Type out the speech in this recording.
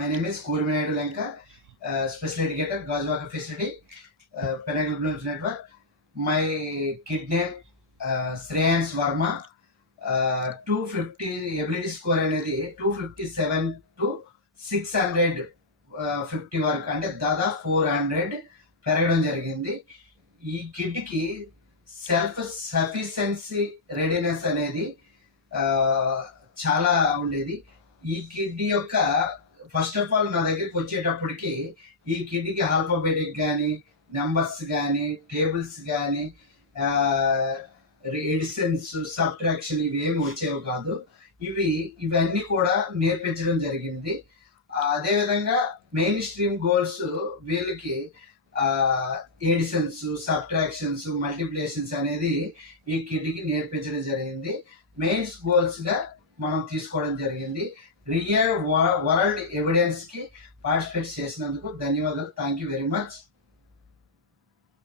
My name is Kurminaidu Lanka, Special Educator, Gajwaka Facility, Pinnacle Blooms Network. My kid name Shreyans Verma. 250 ability score అనేది 257 to 650 వరకు అంటే దాదాపు 400 పెరగడం జరిగింది. ఈ కిడ్కి సెల్ఫ్ సఫిషియన్సీ రెడీనెస్ అనేది చాలా ఉండేది. ఈ కిడ్ యొక్క ఫస్ట్ ఆఫ్ ఆల్ నా దగ్గరికి వచ్చేటప్పటికి ఈ కిడ్కి ఆల్ఫాబెటిక్ కానీ నెంబర్స్ కానీ టేబుల్స్ కానీ ఎడిషన్స్ సబ్ట్రాక్షన్ ఇవి ఏమి వచ్చేవి కాదు. ఇవన్నీ కూడా నేర్పించడం జరిగింది. అదేవిధంగా మెయిన్ స్ట్రీమ్ గోల్స్ వీళ్ళకి ఎడిషన్స్ సబ్ట్రాక్షన్స్ మల్టిప్లికేషన్స్ అనేది ఈ కిడ్కి నేర్పించడం జరిగింది. మెయిన్స్ గోల్స్గా మనం తీసుకోవడం జరిగింది. రియల్ వరల్డ్ ఎవిడెన్స్కి పార్టిసిపేట్ చేసినందుకు ధన్యవాదాలు. Thank you very much.